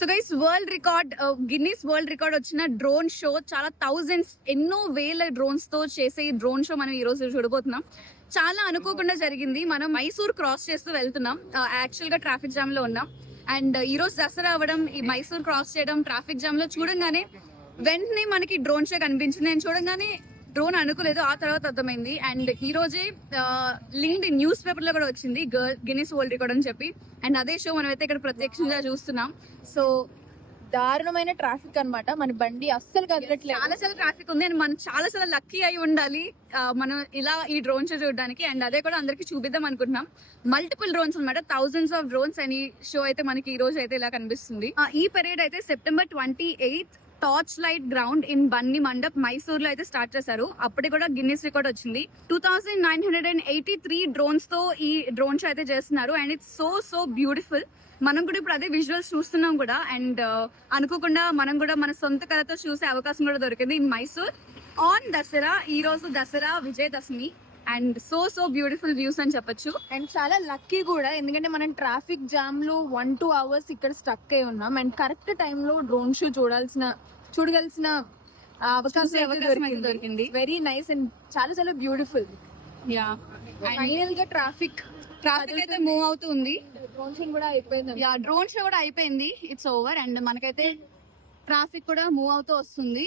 So guys Guinness world record వచ్చిన drone show, చాలా thousands ఎన్నో వేల డ్రోన్స్ తో చేసే ఈ డ్రోన్ షో మనం ఈ రోజు చూడబోతున్నాం. చాలా అనుకోకుండా జరిగింది. మనం మైసూర్ క్రాస్ చేస్తూ వెళ్తున్నాం. యాక్చువల్ గా ట్రాఫిక్ జామ్ లో ఉన్నాం. అండ్ ఈ రోజు దసరా అవ్వడం, ఈ మైసూర్ క్రాస్ చేయడం, ట్రాఫిక్ జామ్ లో చూడంగానే వెంటనే మనకి డ్రోన్ షో కనిపించింది. నేను చూడంగానే డ్రోన్ అనుకోలేదు, ఆ తర్వాత అర్థమైంది. అండ్ ఈ రోజే లింక్డ్ న్యూస్ పేపర్ లో కూడా వచ్చింది గిన్నీస్ వరల్డ్ రికార్డ్ అని చెప్పి. అండ్ అదే షో మనం అయితే ఇక్కడ ప్రత్యక్షంగా చూస్తున్నాం. సో దారుణమైన ట్రాఫిక్ అన్నమాట. మన బండి అస్సలు కదలట్లేదు. చాలా ట్రాఫిక్ ఉంది. అండ్ మనం చాలా లక్కీ అయి ఉండాలి మనం ఇలా ఈ డ్రోన్ షో చూడడానికి. అండ్ అదే కూడా అందరికి చూపిద్దాం అనుకుంటున్నాం. మల్టిపుల్ డ్రోన్స్ అన్నమాట, థౌజండ్స్ ఆఫ్ డ్రోన్స్. అండ్ ఈ షో అయితే మనకి ఈ రోజు అయితే ఇలా కనిపిస్తుంది. ఈ పరేడ్ అయితే September 28 torch light ground in Bunny mandap Mysore లో అయితే స్టార్ట్ చేశారు. అప్పటి కూడా గిన్నీస్ రికార్డ్ వచ్చింది. 2983 డ్రోన్స్ తో ఈ డ్రోన్ షో అయితే చేస్తున్నారు. And it's so beautiful. మనం కూడా ఇప్పుడు అదే విజువల్స్ చూస్తున్నాం కూడా. అండ్ అనుకోకుండా మనం కూడా మన సొంత కళతో చూసే అవకాశం కూడా దొరికింది ఇన్ మైసూర్ ఆన్ దసరా. ఈ రోజు Dasara Vijayadashami. And so beautiful views అని చెప్పొచ్చు. అండ్ చాలా లక్కీ కూడా, ఎందుకంటే మనం ట్రాఫిక్ జామ్ లో 1-2 hours ఇక్కడ స్టక్ అయి ఉన్నాం. అండ్ కరెక్ట్ టైంలో డ్రోన్ షో చూడగలిసిన అవకాశం దొరికింది. వెరీ నైస్ అండ్ చాలా బ్యూటిఫుల్. యా, ఫైనల్ గా ట్రాఫిక్ అయితే మూవ్ అవుతుంది. డ్రోన్ షో కూడా అయిపోయింది. యా, డ్రోన్ షో కూడా అయిపోయింది. It's over. అండ్ మనకైతే ట్రాఫిక్ కూడా మూవ్ అవుతూ వస్తుంది.